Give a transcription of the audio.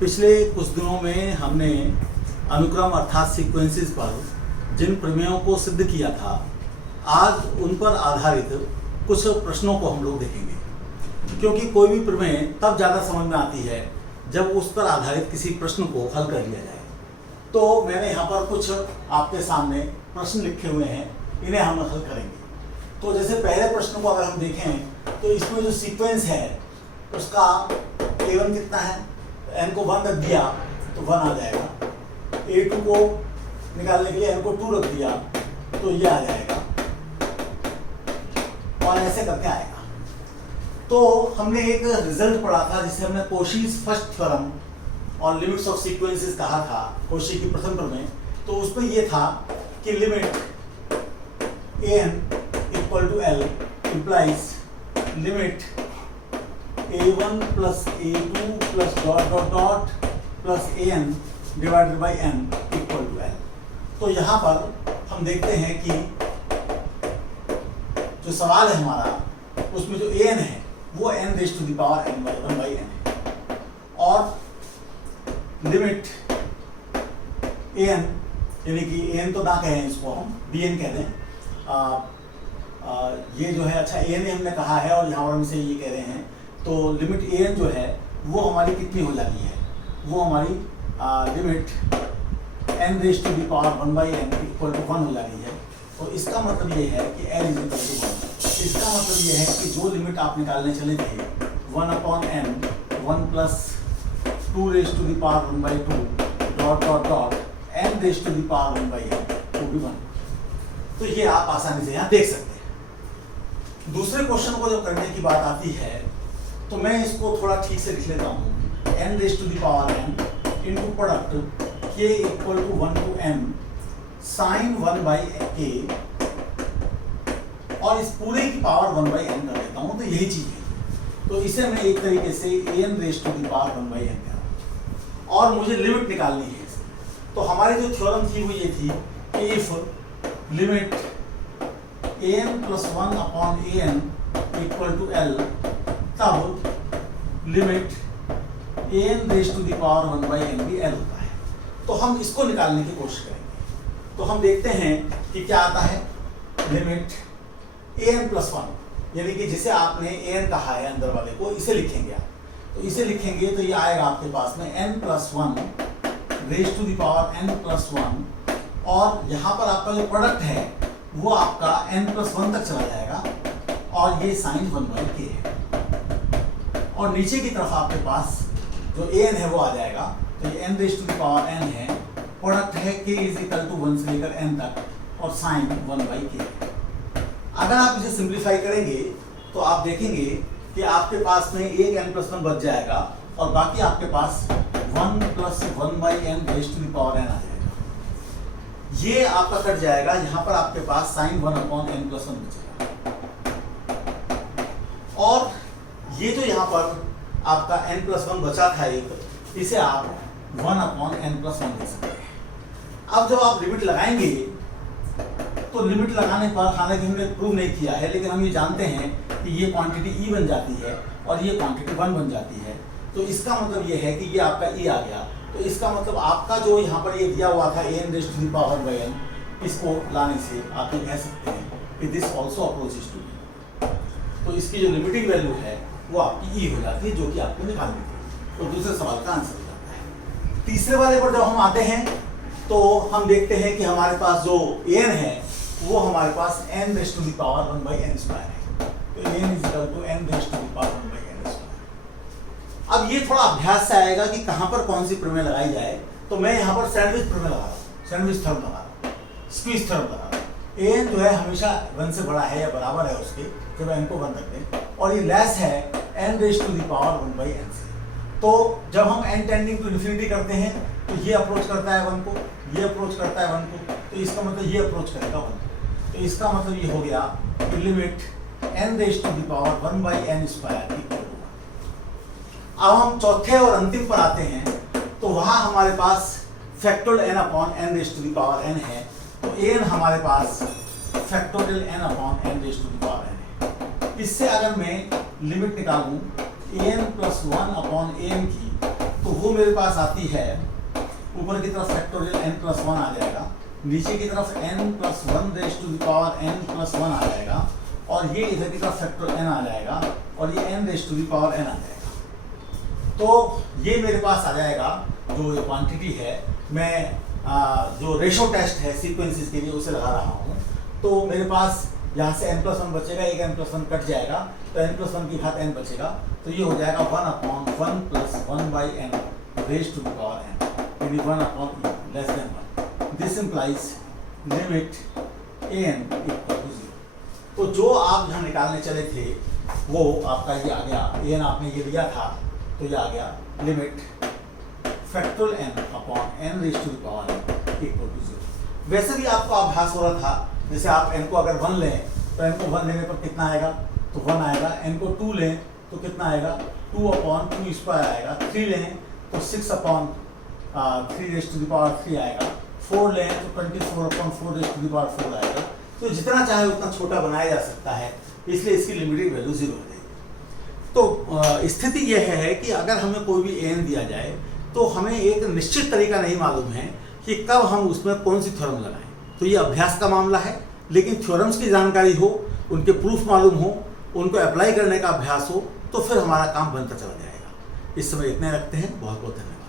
पिछले कुछ दिनों में हमने अनुक्रम अर्थात सीक्वेंसेस पर जिन प्रमेयों को सिद्ध किया था, आज उन पर आधारित कुछ प्रश्नों को हम लोग देखेंगे। क्योंकि कोई भी प्रमेय तब ज़्यादा समझ में आती है जब उस पर आधारित किसी प्रश्न को हल कर लिया जाए। तो मैंने यहाँ पर कुछ आपके सामने प्रश्न लिखे हुए हैं, इन्हें हम हल करेंगे। तो जैसे पहले प्रश्न को अगर हम देखें तो इसमें जो सीक्वेंस है उसका A1 कितना है, n को 1 रख दिया तो 1 आ जाएगा। A2 को निकालने के लिए n को 2 रख दिया तो ये आ जाएगा और ऐसे करके आएगा। तो हमने एक रिजल्ट पढ़ा था जिसे हमने कोशी's फर्स्ट थ्योरम और लिमिट्स ऑफ सीक्वेंसेस कहा था, कोशी की प्रथम प्रमेय। तो उसमें ये था कि limit an equal to L implies limit A1 plus A2 plus dot dot dot plus an divided by n equal to L। तो यहाँ पर हम देखते हैं कि जो सवाल है हमारा उसमें जो an है वो n raise to the power n by 1 by n है और लिमिट an यानी कि an तो ना कहें, इसको हम bn कह दें। ये जो है अच्छा an हमने कहा है और यहाँ पर हम इसे ये कह रहे हैं। तो लिमिट an जो है वो हमारी कितनी हो जाती है, वो हमारी limit n raise to the power 1 by n equal to 1 हो जाती है। तो इसका मतलब ये है कि l इज इक्वल टू 1। इसका मतलब ये है कि जो लिमिट आप निकालने चले थे 1 upon n 1 plus 2 raise to the power 1 by 2 dot dot dot n raise to the power 1 by n वो भी 1। तो ये आप आसानी से यहाँ देख सकते हैं। दूसरे क्वेश्चन को जब करने की बात आती है तो मैं इसको थोड़ा ठीक से लिख लेता हूँ। n raise to the power n into product k equal to 1 to m sine 1 by k और इस पूरे की पावर 1 बाई n कर देता हूँ। तो यही चीज़ है। तो इसे मैं एक तरीके से an raise to the power 1 by n करा और मुझे लिमिट निकालनी है। तो हमारी जो थ्योरम थी वो ये थी कि if limit an plus 1 upon an equal to L, तब limit an raise to the power 1 by n भी L होता है। तो हम इसको निकालने की कोशिश करेंगे। तो हम देखते हैं कि क्या आता है। लिमिट an प्लस 1 यानी कि जिसे आपने an कहा है अंदर वाले को, इसे लिखेंगे आप। तो इसे लिखेंगे तो ये आएगा आपके पास में n plus 1 raise to the power n plus 1 और यहाँ पर आपका जो प्रोडक्ट है वो आपका n प्लस 1 तक चला जाएगा और ये साइन 1 बाई k है। और नीचे की तरफ आपके पास जो an है वो आ जाएगा। तो ये n raise to the power n है, प्रोडक्ट है k इज इक्वल टू 1 से लेकर n तक और साइन 1 बाई k। अगर आप इसे सिंप्लीफाई करेंगे तो आप देखेंगे कि आपके पास में एक n प्लस 1 बच जाएगा और बाकी आपके पास 1 plus 1 by n raise to the power n आ जाएगा। ये आपका कट जाएगा, यहाँ पर आपके पास साइन 1 अपॉन n प्लस 1 बचेगा। और ये जो यहाँ पर आपका n प्लस 1 बचा था एक, इसे आप 1 अपॉन n प्लस 1 दे सकते हैं। अब जब आप लिमिट लगाएंगे तो लिमिट लगाने पर, हालांकि हमने प्रूव नहीं किया है, लेकिन हम ये जानते हैं कि ये क्वांटिटी e बन जाती है और ये क्वांटिटी 1 बन जाती है। तो इसका मतलब ये है कि ये आपका e आ गया। तो इसका मतलब आपका जो यहाँ पर ये दिया हुआ था an raise to the power by n, इसको लाने से आप ये कह सकते हैं कि this also approaches to e। तो इसकी जो लिमिटिंग वैल्यू है वो आपकी e हो जाती है, जो कि आपको निकालनी थी। तो दूसरे सवाल का आंसर हो जाता है। तीसरे वाले पर जब हम आते हैं तो हम देखते हैं कि हमारे पास जो an है वो हमारे पास n raise to the power 1 by n square है। तो n is equal to n raise to the power 1 by n square. अब ये थोड़ा अभ्यास से आएगा कि कहाँ पर कौन सी प्रमेय लगाई जाए। तो मैं यहाँ पर सैंडविच प्रमेय लगा रहा हूँ, सैंडविच थ्योरम लगा रहा हूँ, स्क्वीज थ्योरम लगा रहा हूँ। an जो है हमेशा 1 से बड़ा है या बराबर है उसके, जब n को 1 रखते हैं, और ये लेस है n raise to the power 1 by n से। तो जब हम n टेंडिंग टू इन्फिनिटी करते हैं तो ये अप्रोच करता है 1 को, ये अप्रोच करता है 1 को, तो इसका मतलब ये अप्रोच करेगा 1 को। तो इसका मतलब ये हो गया कि limit n raise to the power 1 by n square equal to 1। अब हम चौथे और अंतिम पर आते हैं। तो वहाँ हमारे पास factorial n upon n raise to the power n है। तो an हमारे पास factorial n upon n raise to the power n है। इससे अगर मैं लिमिट निकालूं an प्लस 1 अपॉन an की, तो वो मेरे पास आती है, ऊपर की तरफ फैक्टोरियल n+1 आ जाएगा, नीचे की तरफ n+1 raise to the power n+1 आ जाएगा, और ये इधर की तरफ फैक्टर n आ जाएगा, और ये n raise to the power n आ जाएगा। तो ये मेरे पास आ जाएगा जो ये क्वांटिटी है। मैं जो रेशो टेस्ट है सीक्वेंसेस के लिए उसे लगा रहा हूँ। तो मेरे पास यहाँ से n+1 बचेगा, एक n+1 कट जाएगा, तो n+1 की घात n बचेगा, तो ये हो जाएगा 1/1 + 1/n raise to the power n, यानी 1/n less than 1। This implies limit an = 0। तो जो आप यहाँ निकालने चले थे वो आपका ये आ गया, an आपने ये लिया था, तो ये आ गया limit factorial n/n raise to the power n = 0। वैसे भी आपको अभ्यास हो रहा था, जैसे आप n को अगर 1 लें तो n को 1 लेने पर कितना आएगा, तो 1 आएगा। n को 2 लें तो कितना आएगा, 2/2² आएगा। 3 लें तो 6/3 रेज़ टू द पावर 3 आएगा। 4 लें तो 24/4 रेज़ टू द पावर 4 आएगा। तो जितना चाहे उतना छोटा बनाया जा सकता है, इसलिए इसकी लिमिटेड वैल्यू 0 हो जाएगी। तो स्थिति यह है कि अगर हमें कोई भी n दिया जाए तो हमें एक निश्चित तरीका नहीं मालूम है कि कब हम उसमें कौन सी थ्योरम लगाएं। तो ये अभ्यास का मामला है, लेकिन थ्योरम्स की जानकारी हो, उनके प्रूफ मालूम हो, उनको अप्लाई करने का अभ्यास हो, तो फिर हमारा काम बनता चला जाएगा। इस समय इतने रखते हैं। बहुत बहुत धन्यवाद।